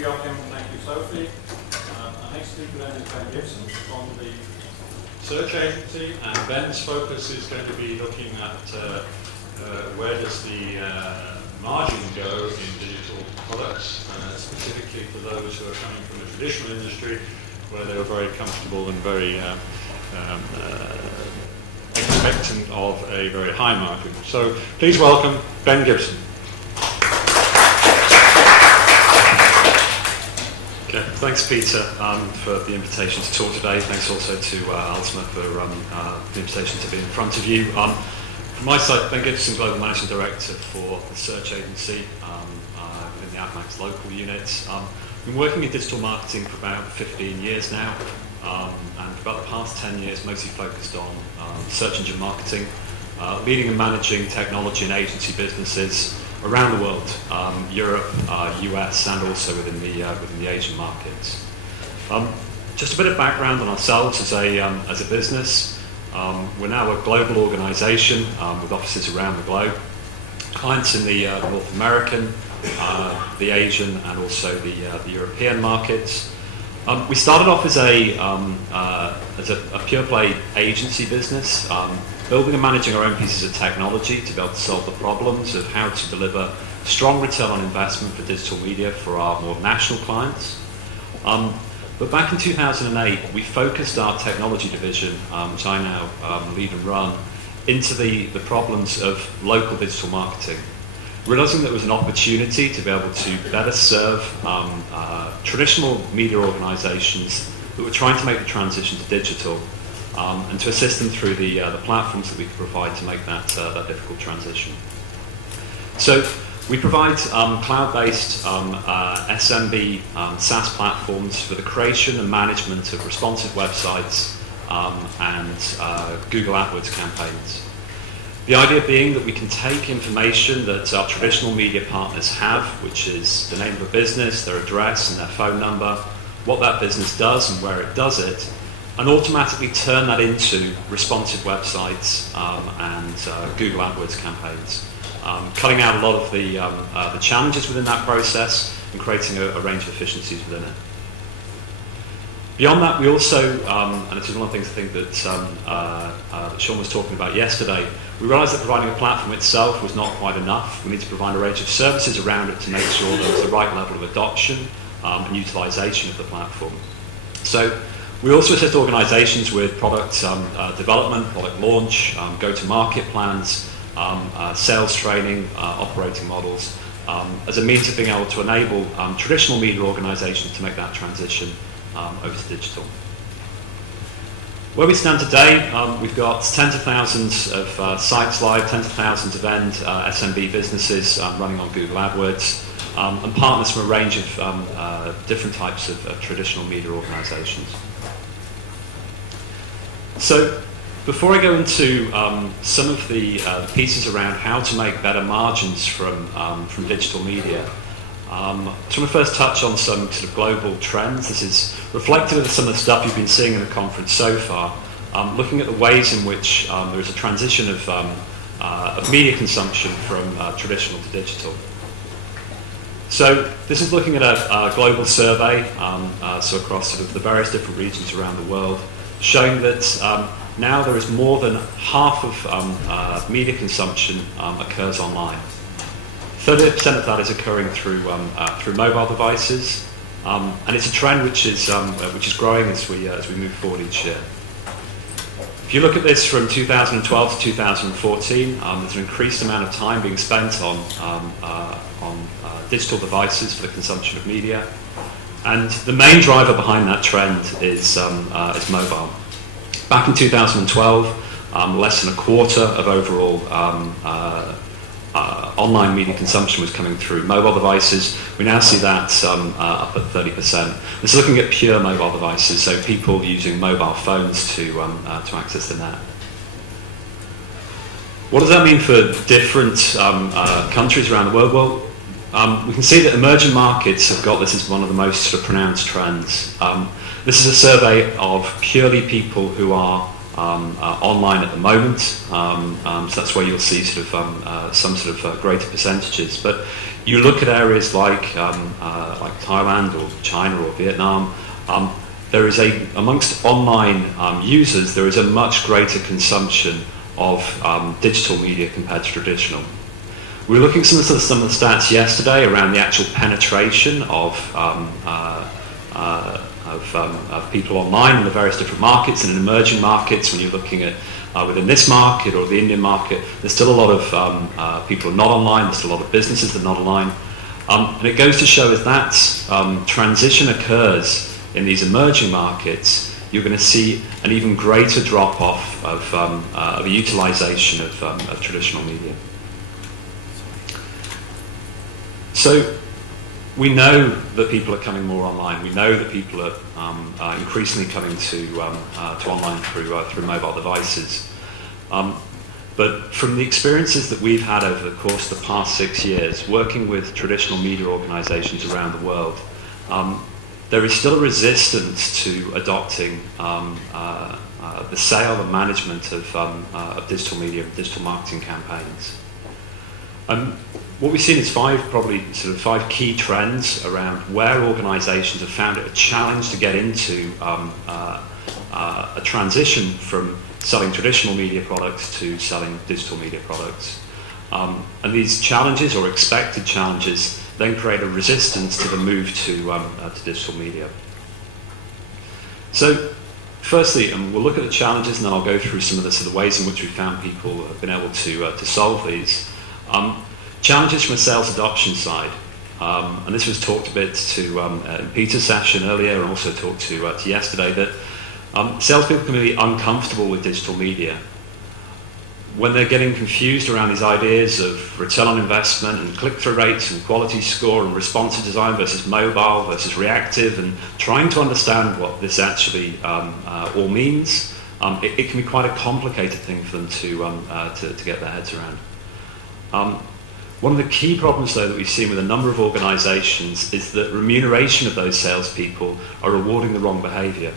you, Joachim. Thank you, Sophie. Our next speaker then is Ben Gibson from the search agency, and Ben's focus is going to be looking at where does the margin go in digital products, specifically for those who are coming from the traditional industry, where they were very comfortable and very expectant of a very high margin. So please welcome Ben Gibson. Okay, thanks Peter for the invitation to talk today. Thanks also to Altima for the invitation to be in front of you. From my side, Ben Gibson, Global Managing Director for the search agency in the AdMax local unit. Been working in digital marketing for about 15 years now, and for about the past 10 years mostly focused on search engine marketing, leading and managing technology and agency businesses around the world, Europe, US, and also within the Asian markets. Just a bit of background on ourselves as a business. We're now a global organisation with offices around the globe. Clients in the North American, the Asian, and also the European markets. We started off as a pure play agency business, building and managing our own pieces of technology to be able to solve the problems of how to deliver strong return on investment for digital media for our more national clients. But back in 2008, we focused our technology division, which I now lead and run, into the problems of local digital marketing, realizing there was an opportunity to be able to better serve traditional media organizations that were trying to make the transition to digital, and to assist them through the platforms that we could provide to make that difficult transition. So we provide cloud-based SMB SaaS platforms for the creation and management of responsive websites and Google AdWords campaigns. The idea being that we can take information that our traditional media partners have, which is the name of a business, their address and their phone number, what that business does and where it does it, and automatically turn that into responsive websites and Google AdWords campaigns, cutting out a lot of the challenges within that process and creating a range of efficiencies within it. Beyond that, we also, and this is one of the things I think that Sean was talking about yesterday, we realised that providing a platform itself was not quite enough. We need to provide a range of services around it to make sure there's the right level of adoption and utilisation of the platform. So we also assist organisations with product development, product launch, go-to-market plans, sales training, operating models, as a means of being able to enable traditional media organisations to make that transition over to digital. Where we stand today, we've got tens of thousands of sites live, tens of thousands of end SMB businesses running on Google AdWords, and partners from a range of different types of traditional media organisations. So before I go into some of the pieces around how to make better margins from digital media, I just want to first touch on some sort of global trends. This is reflective of some of the stuff you've been seeing in the conference so far, looking at the ways in which there is a transition of media consumption from traditional to digital. So this is looking at a global survey, so across sort of the various different regions around the world, showing that now there is more than half of media consumption occurs online. 30% of that is occurring through mobile devices, and it's a trend which is growing as we move forward each year. If you look at this from 2012 to 2014, there's an increased amount of time being spent on digital devices for the consumption of media, and the main driver behind that trend is mobile. Back in 2012, less than a quarter of overall online media consumption was coming through mobile devices. We now see that up at 30%. This is looking at pure mobile devices, so people using mobile phones to access the net. What does that mean for different countries around the world? Well, we can see that emerging markets have got this as one of the most sort of pronounced trends. This is a survey of purely people who are online at the moment, so that's where you'll see sort of some sort of greater percentages. But you look at areas like Thailand or China or Vietnam, there is amongst online users, there is a much greater consumption of digital media compared to traditional. We were looking at some of the stats yesterday around the actual penetration of people online in the various different markets, and in emerging markets, when you're looking at within this market or the Indian market, there's still a lot of people who are not online, there's still a lot of businesses that are not online. And it goes to show as that transition occurs in these emerging markets, you're going to see an even greater drop-off of utilisation of traditional media. So we know that people are coming more online. We know that people are increasingly coming to online through mobile devices. But from the experiences that we've had over the course of the past 6 years, working with traditional media organisations around the world, there is still a resistance to adopting the sale and management of digital media and digital marketing campaigns. What we've seen is five key trends around where organisations have found it a challenge to get into a transition from selling traditional media products to selling digital media products. And these challenges, or expected challenges, then create a resistance to the move to digital media. So, firstly, and we'll look at the challenges, and then I'll go through some of the sort of ways in which we found people have been able to solve these. Challenges from a sales adoption side, and this was talked a bit to in Peter's session earlier, and also talked to yesterday, that salespeople can be uncomfortable with digital media. When they're getting confused around these ideas of return on investment and click-through rates and quality score and responsive design versus mobile versus reactive, and trying to understand what this actually all means, it can be quite a complicated thing for them to get their heads around. One of the key problems, though, that we've seen with a number of organisations is that remuneration of those salespeople are rewarding the wrong behaviour.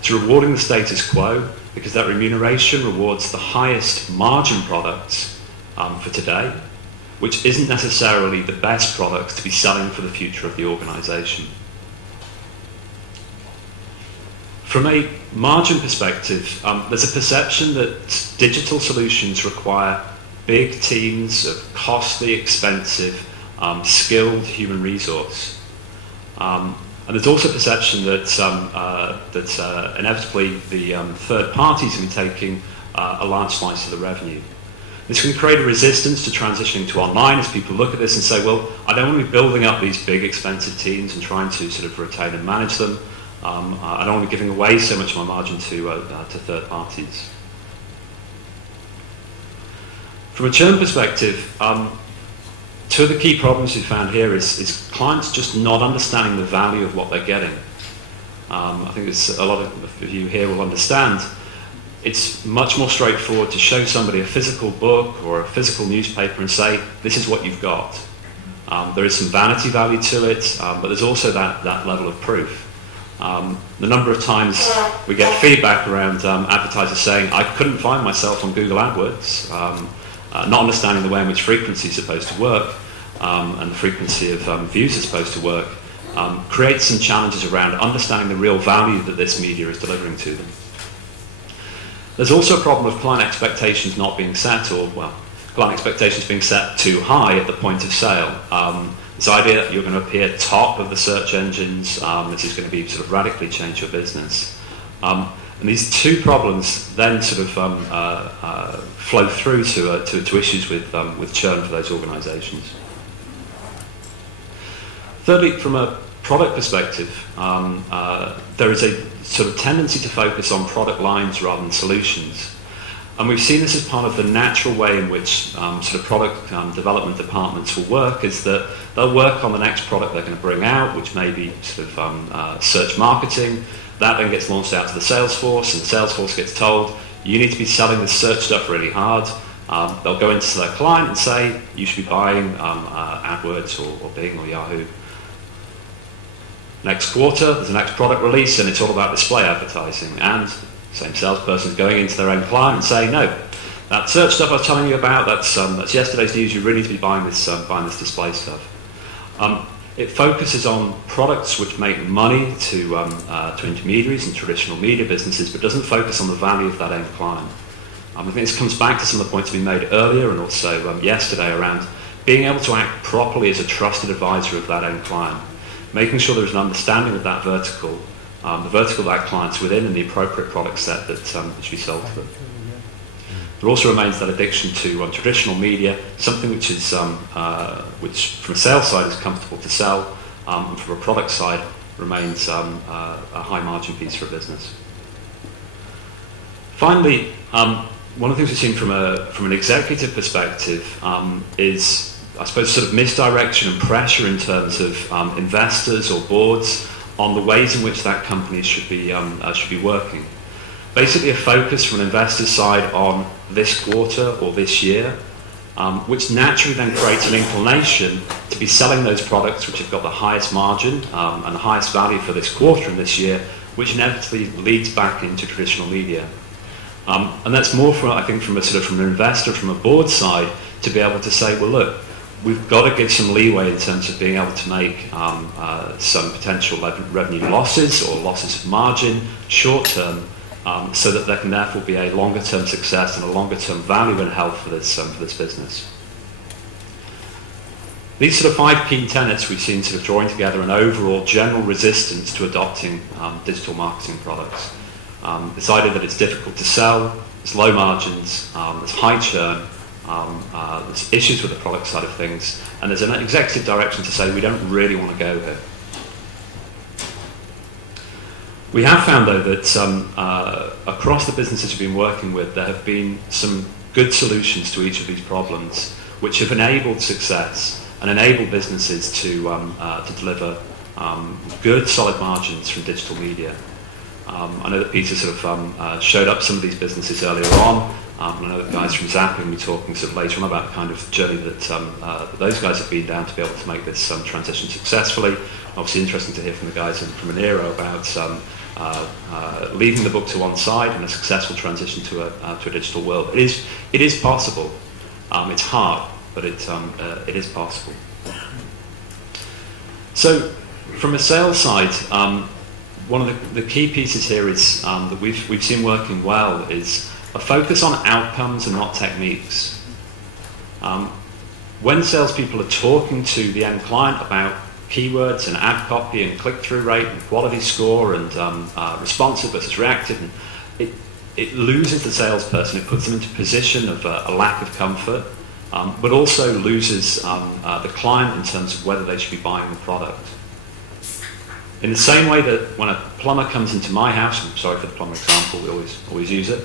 It's rewarding the status quo, because that remuneration rewards the highest margin products for today, which isn't necessarily the best products to be selling for the future of the organisation. From a margin perspective, there's a perception that digital solutions require big teams of costly, expensive, skilled human resource. And there's also a perception that inevitably the third parties will be taking a large slice of the revenue. This can create a resistance to transitioning to online as people look at this and say, well, I don't want to be building up these big, expensive teams and trying to sort of retain and manage them. I don't want to be giving away so much of my margin to third parties. From a churn perspective, two of the key problems we found here is clients just not understanding the value of what they're getting. I think a lot of you here will understand. It's much more straightforward to show somebody a physical book or a physical newspaper and say, this is what you've got. There is some vanity value to it, but there's also that level of proof. The number of times we get feedback around advertisers saying, I couldn't find myself on Google AdWords, not understanding the way in which frequency is supposed to work, and the frequency of views is supposed to work, creates some challenges around understanding the real value that this media is delivering to them. There's also a problem of client expectations not being set, or, well, client expectations being set too high at the point of sale. This idea that you're going to appear top of the search engines, this is going to be sort of radically change your business. And these two problems then sort of flow through to issues with churn for those organisations. Thirdly, from a product perspective, there is a sort of tendency to focus on product lines rather than solutions. And we've seen this as part of the natural way in which sort of product development departments will work, is that they'll work on the next product they're going to bring out, which may be sort of search marketing. That then gets launched out to the sales force, and the sales force gets told, you need to be selling this search stuff really hard. They'll go into their client and say, you should be buying AdWords or Bing or Yahoo. Next quarter, there's a next product release, and it's all about display advertising. And Same salesperson is going into their own client and saying, no, that search stuff I was telling you about, that's yesterday's news, you really need to be buying this display stuff. It focuses on products which make money to intermediaries and traditional media businesses, but doesn't focus on the value of that end client. I think this comes back to some of the points we made earlier and also yesterday around being able to act properly as a trusted advisor of that end client, making sure there's an understanding of that vertical, the vertical that client's within and the appropriate product set that should be sold to them. There also remains that addiction to traditional media, something which is which from a sales side is comfortable to sell, and from a product side remains a high margin piece for a business. Finally, one of the things we've seen from an executive perspective is, I suppose, sort of misdirection and pressure in terms of investors or boards on the ways in which that company should be working. Basically a focus from an investor's side on this quarter or this year, which naturally then creates an inclination to be selling those products which have got the highest margin and the highest value for this quarter and this year, which inevitably leads back into traditional media. And that's more, I think, from an investor, from a board side, to be able to say, well, look, we've got to give some leeway in terms of being able to make some potential revenue losses or losses of margin short term, so that there can therefore be a longer term success and a longer term value and health for this business. These sort of 5 key tenets we've seen sort of drawing together an overall general resistance to adopting digital marketing products. This idea that it's difficult to sell, there's low margins, there's high churn, there's issues with the product side of things, and there's an executive direction to say we don't really want to go here. We have found, though, that across the businesses we've been working with, there have been some good solutions to each of these problems, which have enabled success and enabled businesses to deliver good, solid margins from digital media. I know that Peter sort of showed up some of these businesses earlier on. I know that guys from Zapping will be talking sort of later on about the kind of journey that those guys have been down to be able to make this transition successfully. Obviously interesting to hear from the guys from Enero about leaving the book to one side and a successful transition to a digital world. It is possible. It's hard, but it is possible. So, from a sales side, one of the key pieces here is that we've seen working well is a focus on outcomes and not techniques. When salespeople are talking to the end client about keywords and ad copy and click-through rate and quality score and responsive versus reactive, and it loses the salesperson. It puts them into a position of a lack of comfort, but also loses the client in terms of whether they should be buying the product. In the same way that when a plumber comes into my house, I'm sorry for the plumber example, we always use it.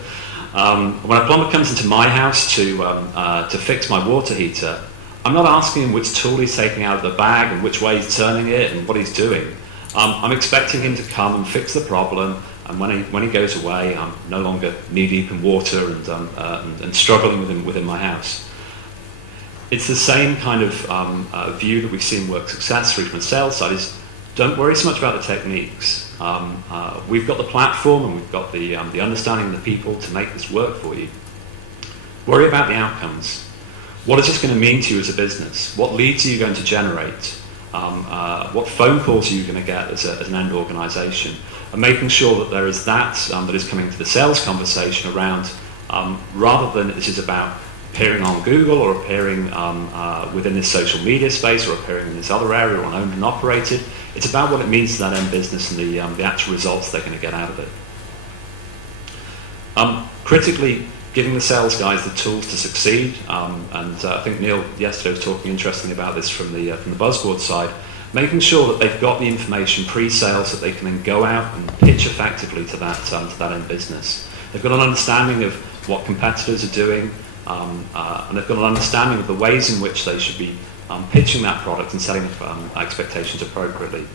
When a plumber comes into my house to fix my water heater, I'm not asking him which tool he's taking out of the bag and which way he's turning it and what he's doing. I'm expecting him to come and fix the problem, and when he goes away, I'm no longer knee-deep in water and struggling within my house. It's the same kind of view that we've seen work successfully from the sales side is, don't worry so much about the techniques. We've got the platform and we've got the understanding of the people to make this work for you. Worry about the outcomes. What is this going to mean to you as a business? What leads are you going to generate? What phone calls are you going to get as an end organisation? And making sure that there is that is coming to the sales conversation around, rather than this is about appearing on Google or appearing within this social media space or appearing in this other area or on owned and operated. It's about what it means to that end business and the actual results they're going to get out of it. Critically, giving the sales guys the tools to succeed, and I think Neil yesterday was talking interestingly about this from the Buzzboard side, making sure that they've got the information pre-sales that they can then go out and pitch effectively to that end business. They've got an understanding of what competitors are doing, and they've got an understanding of the ways in which they should be pitching that product and setting expectations appropriately.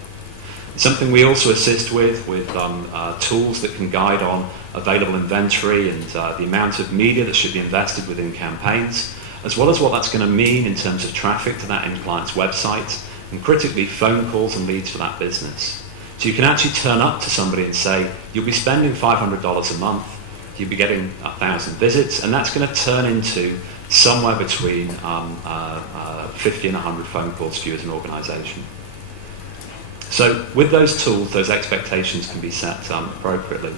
It's something we also assist with tools that can guide on available inventory and the amount of media that should be invested within campaigns, as well as what that's going to mean in terms of traffic to that end client's website, and critically phone calls and leads for that business. So you can actually turn up to somebody and say, you'll be spending $500 a month, you'll be getting 1,000 visits, and that's going to turn into somewhere between 50 and 100 phone calls for you as an organisation. So with those tools, those expectations can be set appropriately.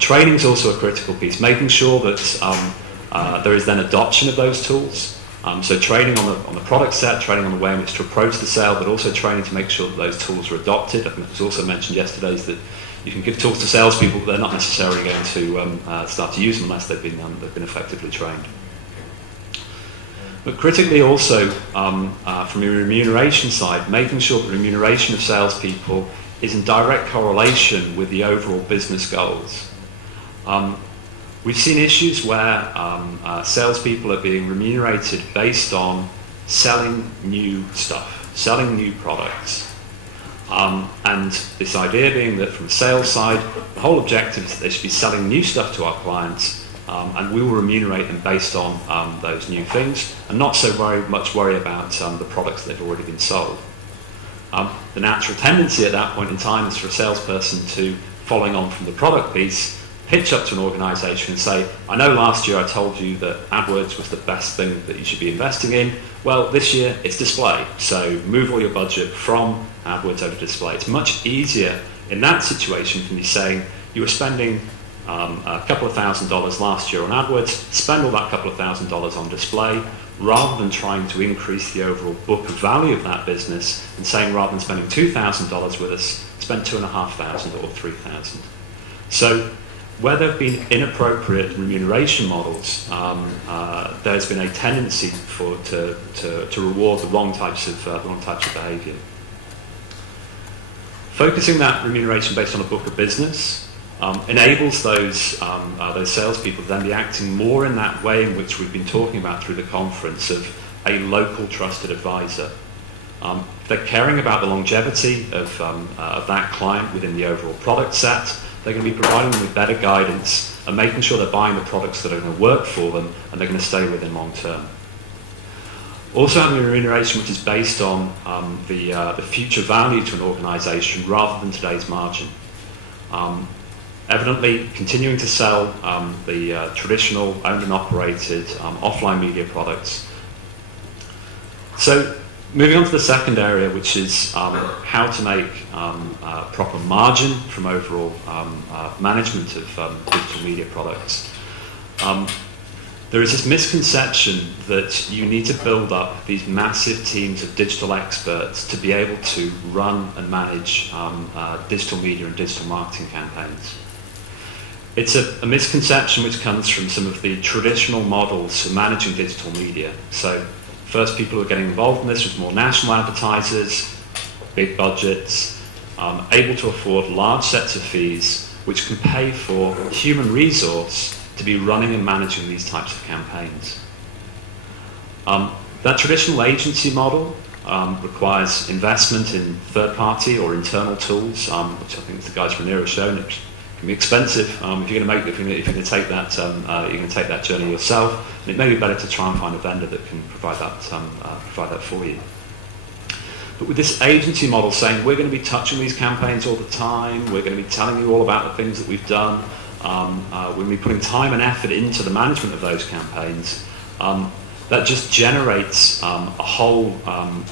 Training is also a critical piece, making sure that there is then adoption of those tools. So training on the product set, training on the way in which to approach the sale, but also training to make sure that those tools are adopted. I think it was also mentioned yesterday that you can give tools to salespeople, but they're not necessarily going to start to use them unless they've been effectively trained. But critically also, from a remuneration side, making sure that remuneration of salespeople is in direct correlation with the overall business goals. We've seen issues where salespeople are being remunerated based on selling new stuff, selling new products. And this idea being that from the sales side, the whole objective is that they should be selling new stuff to our clients, and we will remunerate them based on those new things, and not so much worry about the products that have already been sold. The natural tendency at that point in time is for a salesperson to, following on from the product piece, pitch up to an organisation and say, I know last year I told you that AdWords was the best thing that you should be investing in. Well, this year it's display. So move all your budget from AdWords over to display. It's much easier in that situation for me saying you were spending a couple of $1,000s last year on AdWords, spend all that couple of $1,000s on display, rather than trying to increase the overall book value of that business and saying rather than spending $2,000 with us, spend $2,500 or $3,000. So where there have been inappropriate remuneration models, there's been a tendency to reward the wrong types of behaviour. Focusing that remuneration based on a book of business enables those salespeople to then be acting more in that way in which we've been talking about through the conference of a local trusted advisor. If they're caring about the longevity of that client within the overall product set, they're going to be providing them with better guidance and making sure they're buying the products that are going to work for them and they're going to stay with them long term. Also having a remuneration which is based on the future value to an organisation rather than today's margin. Evidently, continuing to sell the traditional owned and operated offline media products. So moving on to the second area, which is how to make proper margin from overall management of digital media products. There is this misconception that you need to build up these massive teams of digital experts to be able to run and manage digital media and digital marketing campaigns. It's a misconception which comes from some of the traditional models for managing digital media. So first people who are getting involved in this was more national advertisers, big budgets, able to afford large sets of fees which can pay for human resource to be running and managing these types of campaigns. That traditional agency model requires investment in third-party or internal tools, which I think the guys from Nero have shown. It can be expensive if you're going to take that journey yourself. And it may be better to try and find a vendor that can provide that for you. But with this agency model saying we're going to be touching these campaigns all the time, we're going to be telling you all about the things that we've done, we're going to be putting time and effort into the management of those campaigns, that just generates a whole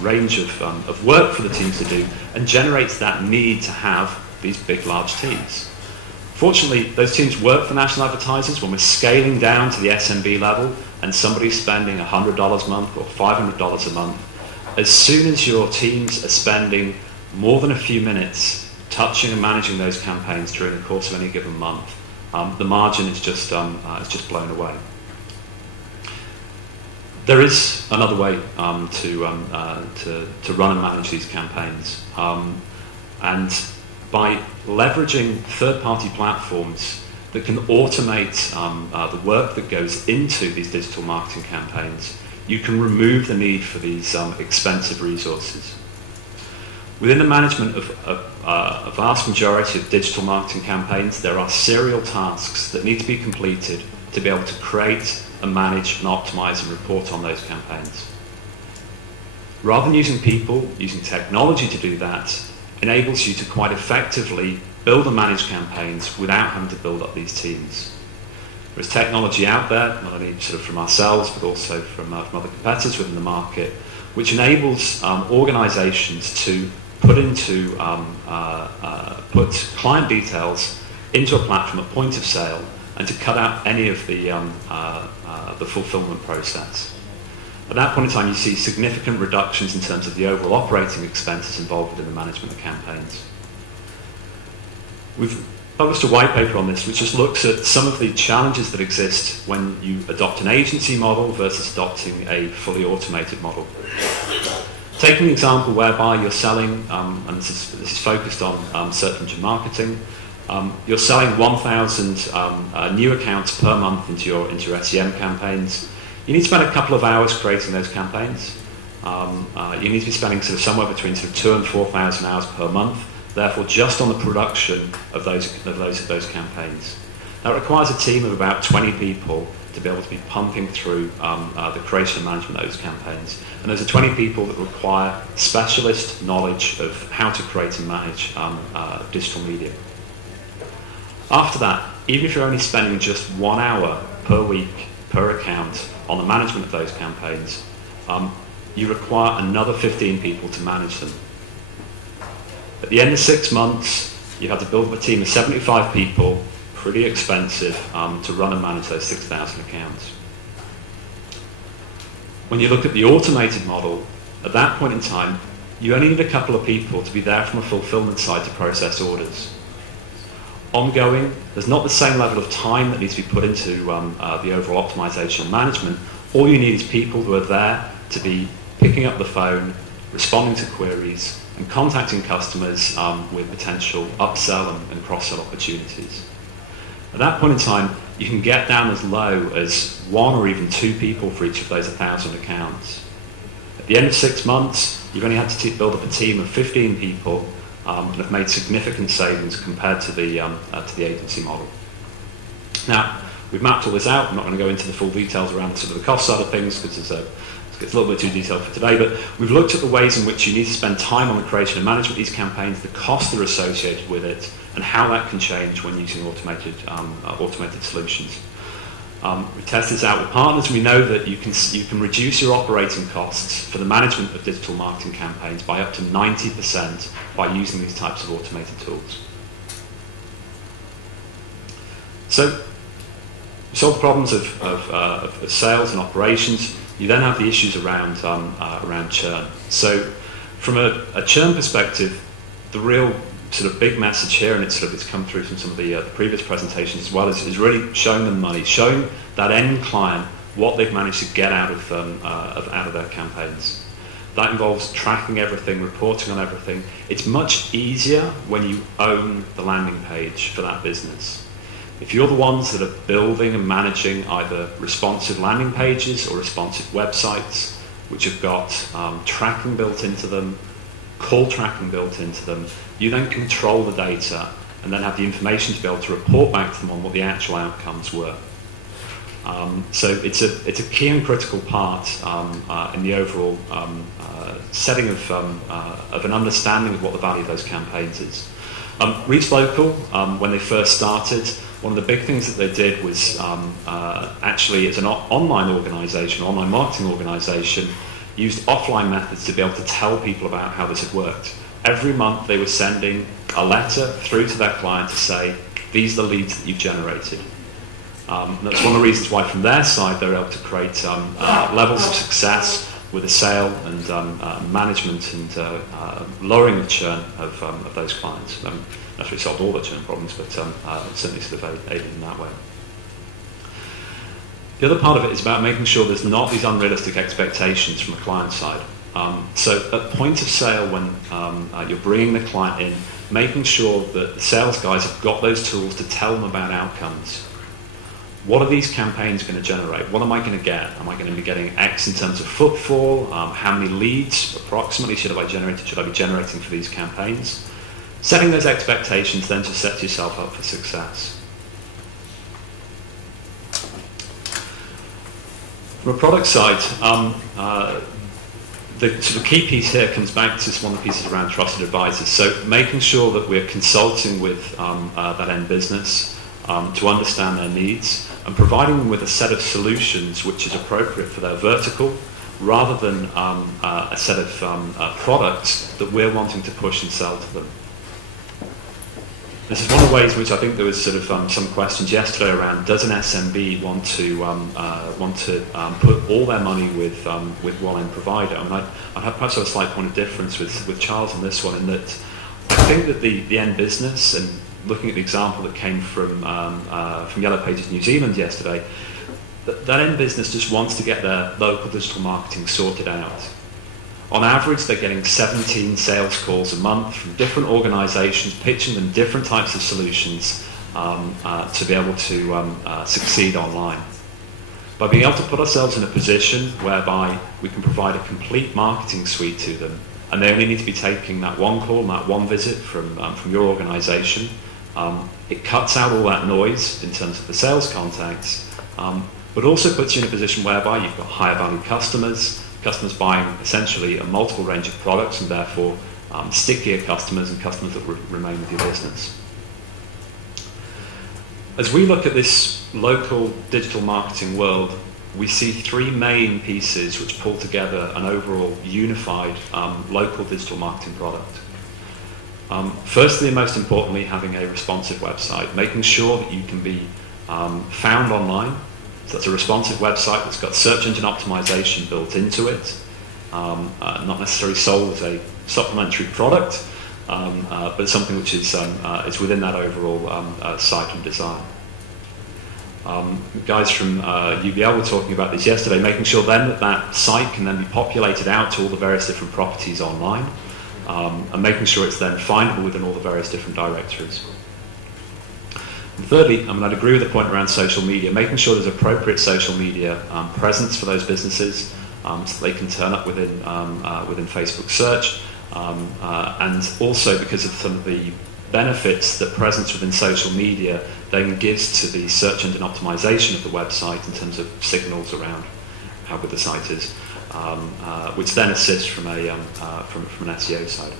range of work for the teams to do and generates that need to have these big, large teams. Fortunately, those teams work for national advertisers when we're scaling down to the SMB level and somebody's spending $100 a month or $500 a month. As soon as your teams are spending more than a few minutes touching and managing those campaigns during the course of any given month, the margin is just blown away. There is another way to run and manage these campaigns, and by leveraging third-party platforms that can automate the work that goes into these digital marketing campaigns, you can remove the need for these expensive resources. Within the management of a vast majority of digital marketing campaigns, there are serial tasks that need to be completed to be able to create and manage and optimize and report on those campaigns. Rather than using people, using technology to do that enables you to quite effectively build and manage campaigns without having to build up these teams. There's technology out there, not only sort of from ourselves, but also from other competitors within the market, which enables organizations to put client details into a platform at point of sale and to cut out any of the fulfillment process. At that point in time, you see significant reductions in terms of the overall operating expenses involved in the management of campaigns. We've published a white paper on this which just looks at some of the challenges that exist when you adopt an agency model versus adopting a fully automated model. Taking an example whereby you're selling, and this is focused on search engine marketing, you're selling 1,000 new accounts per month into your SEM campaigns. You need to spend a couple of hours creating those campaigns. You need to be spending sort of somewhere between sort of 2,000 and 4,000 hours per month. Therefore, just on the production of those campaigns. That requires a team of about 20 people to be able to be pumping through the creation and management of those campaigns. And those are 20 people that require specialist knowledge of how to create and manage digital media. After that, even if you're only spending just 1 hour per week per account on the management of those campaigns, you require another 15 people to manage them. At the end of 6 months, you have to build up a team of 75 people, pretty expensive, to run and manage those 6,000 accounts. When you look at the automated model, at that point in time, you only need a couple of people to be there from a fulfillment side to process orders. Ongoing, there's not the same level of time that needs to be put into the overall optimization and management. All you need is people who are there to be picking up the phone, responding to queries, and contacting customers with potential upsell and cross-sell opportunities. At that point in time, you can get down as low as 1 or even 2 people for each of those 1,000 accounts. At the end of 6 months, you've only had to build up a team of 15 people and have made significant savings compared to the agency model. Now, we've mapped all this out. I'm not going to go into the full details around sort of the cost side of things because it's a little bit too detailed for today, but we've looked at the ways in which you need to spend time on the creation and management of these campaigns, the costs that are associated with it, and how that can change when using automated solutions. We've tested this out with partners, and we know that you can reduce your operating costs for the management of digital marketing campaigns by up to 90% by using these types of automated tools. So, we solve the problems of sales and operations. You then have the issues around churn. So, from a churn perspective, the real sort of big message here, and it's come through from some of the previous presentations as well, is really showing them money, showing that end client what they've managed to get out of their campaigns. That involves tracking everything, reporting on everything. It's much easier when you own the landing page for that business. If you're the ones that are building and managing either responsive landing pages or responsive websites, which have got tracking built into them, call tracking built into them, you then control the data and then have the information to be able to report back to them on what the actual outcomes were. So it's a key and critical part in the overall setting of an understanding of what the value of those campaigns is. Reach Local, when they first started, one of the big things that they did was actually, as an online organisation, online marketing organisation, used offline methods to be able to tell people about how this had worked. Every month they were sending a letter through to their client to say, these are the leads that you've generated. And that's one of the reasons why from their side they're able to create levels of success with the sale and management and lowering the churn of those clients. Not really solved all their churn problems, but certainly sort of aided in that way. The other part of it is about making sure there's not these unrealistic expectations from the client side. So at point of sale, when you're bringing the client in, making sure that the sales guys have got those tools to tell them about outcomes. What are these campaigns going to generate? What am I going to get? Am I going to be getting X in terms of footfall? How many leads approximately should I be generating for these campaigns? Setting those expectations then just sets yourself up for success. From a product side, the sort of key piece here comes back to one of the pieces around trusted advisors. So making sure that we're consulting with that end business to understand their needs and providing them with a set of solutions which is appropriate for their vertical, rather than a set of products that we're wanting to push and sell to them. This is one of the ways which I think there was sort of some questions yesterday around, does an SMB want to put all their money with one end provider? I mean, I have perhaps a slight point of difference with Charles on this one, in that I think that the end business, and looking at the example that came from Yellow Pages New Zealand yesterday, that end business just wants to get their local digital marketing sorted out. On average, they're getting 17 sales calls a month from different organisations, pitching them different types of solutions to be able to succeed online. By being able to put ourselves in a position whereby we can provide a complete marketing suite to them, and they only need to be taking that one call, that one visit from your organisation, it cuts out all that noise in terms of the sales contacts, but also puts you in a position whereby you've got higher value customers buying essentially a multiple range of products, and therefore stickier customers and customers that remain with your business. As we look at this local digital marketing world, we see three main pieces which pull together an overall unified local digital marketing product. Firstly, and most importantly, having a responsive website, making sure that you can be found online. So that's a responsive website that's got search engine optimization built into it, not necessarily sold as a supplementary product, but something which is within that overall site and design. Guys from UBL were talking about this yesterday, making sure then that site can then be populated out to all the various different properties online, and making sure it's then findable within all the various different directories. And thirdly, I mean, I'd agree with the point around social media, making sure there's appropriate social media presence for those businesses, so they can turn up within Facebook search, and also because of some of the benefits that presence within social media then gives to the search engine optimization of the website in terms of signals around how good the site is, which then assists from an SEO side.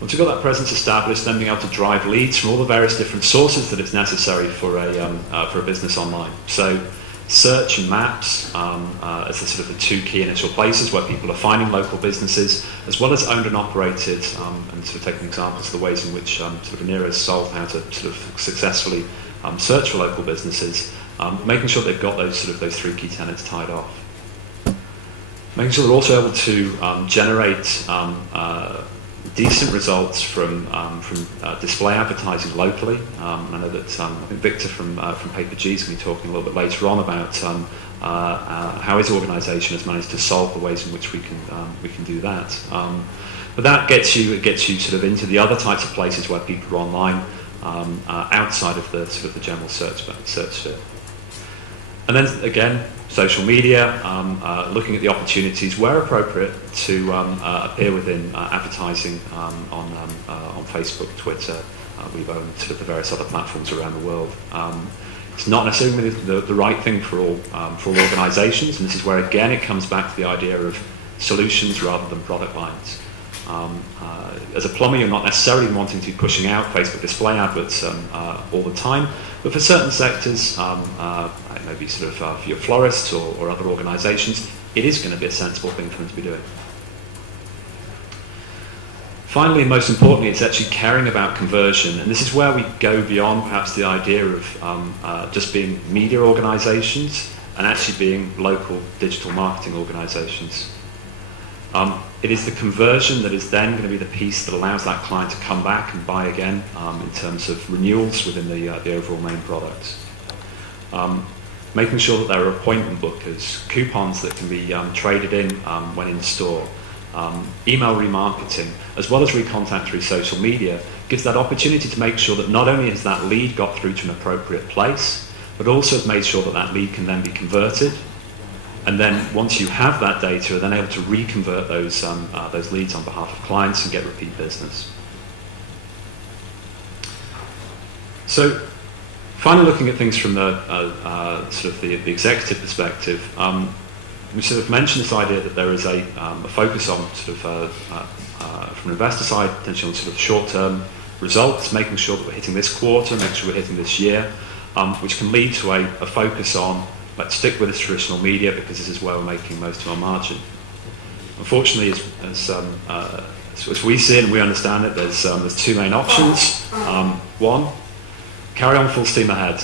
Once you've got that presence established, then being able to drive leads from all the various different sources that it's necessary for a business online. So search and maps as the sort of the two key initial places where people are finding local businesses, as well as owned and operated, and sort of taking examples of the ways in which sort of Anira's solved how to sort of successfully search for local businesses, making sure they've got those three key tenets tied off. Making sure they're also able to generate decent results from display advertising locally. I know that I think Victor from Paper G is going to be talking a little bit later on about how his organisation has managed to solve the ways in which we can do that. But that gets you sort of into the other types of places where people are online outside of the sort of the general search sphere. And then again, social media, looking at the opportunities where appropriate to appear within advertising on Facebook, Twitter, Weibo, and sort of the various other platforms around the world. It's not necessarily the right thing for all organisations, and this is where again it comes back to the idea of solutions rather than product lines. As a plumber, you're not necessarily wanting to be pushing out Facebook display adverts all the time, but for certain sectors, maybe sort of for your florists or other organisations, it is going to be a sensible thing for them to be doing. Finally, and most importantly, it's actually caring about conversion, and this is where we go beyond perhaps the idea of just being media organisations and actually being local digital marketing organisations. It is the conversion that is then going to be the piece that allows that client to come back and buy again in terms of renewals within the overall main product. Making sure that there are appointment bookers, coupons that can be traded in when in store, email remarketing, as well as recontact through social media, gives that opportunity to make sure that not only has that lead got through to an appropriate place, but also has made sure that that lead can then be converted. And then once you have that data, you're then able to reconvert those leads on behalf of clients and get repeat business. So finally, looking at things from the sort of the executive perspective, we sort of mentioned this idea that there is a focus on sort of, from an investor side, potentially on sort of short-term results, making sure that we're hitting this quarter, making sure we're hitting this year, which can lead to a focus on, let's stick with this traditional media because this is where we're making most of our margin. Unfortunately, as we see it and we understand it, there's two main options. One, carry on full steam ahead.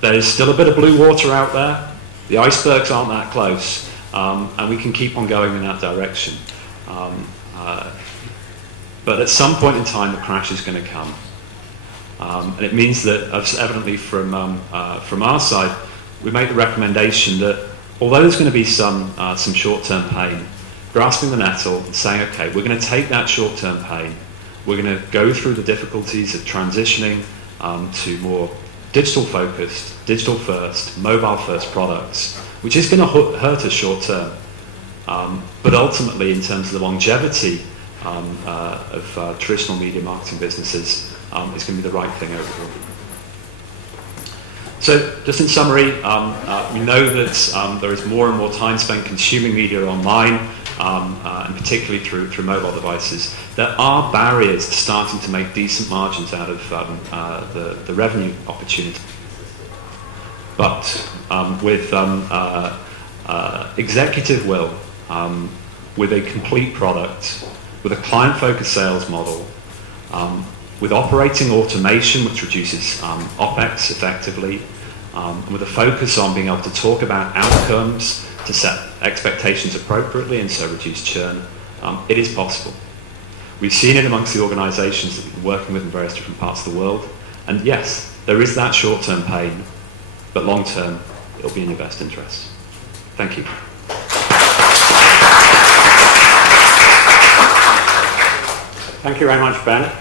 There's still a bit of blue water out there. The icebergs aren't that close, and we can keep on going in that direction. But at some point in time, the crash is going to come. And it means that, evidently from our side, we make the recommendation that although there's going to be some short-term pain, grasping the nettle and saying, okay, we're going to take that short-term pain, we're going to go through the difficulties of transitioning to more digital-focused, digital-first, mobile-first products, which is going to hurt us short-term. But ultimately, in terms of the longevity of traditional media marketing businesses, it's going to be the right thing overall. So, just in summary, we know that there is more and more time spent consuming media online, and particularly through mobile devices. There are barriers to starting to make decent margins out of the revenue opportunity. But with executive will, with a complete product, with a client-focused sales model, with operating automation which reduces OPEX effectively, with a focus on being able to talk about outcomes to set expectations appropriately and so reduce churn, it is possible. We've seen it amongst the organisations that we've been working with in various different parts of the world, and yes, there is that short-term pain, but long-term, it'll be in your best interests. Thank you. Thank you very much, Ben.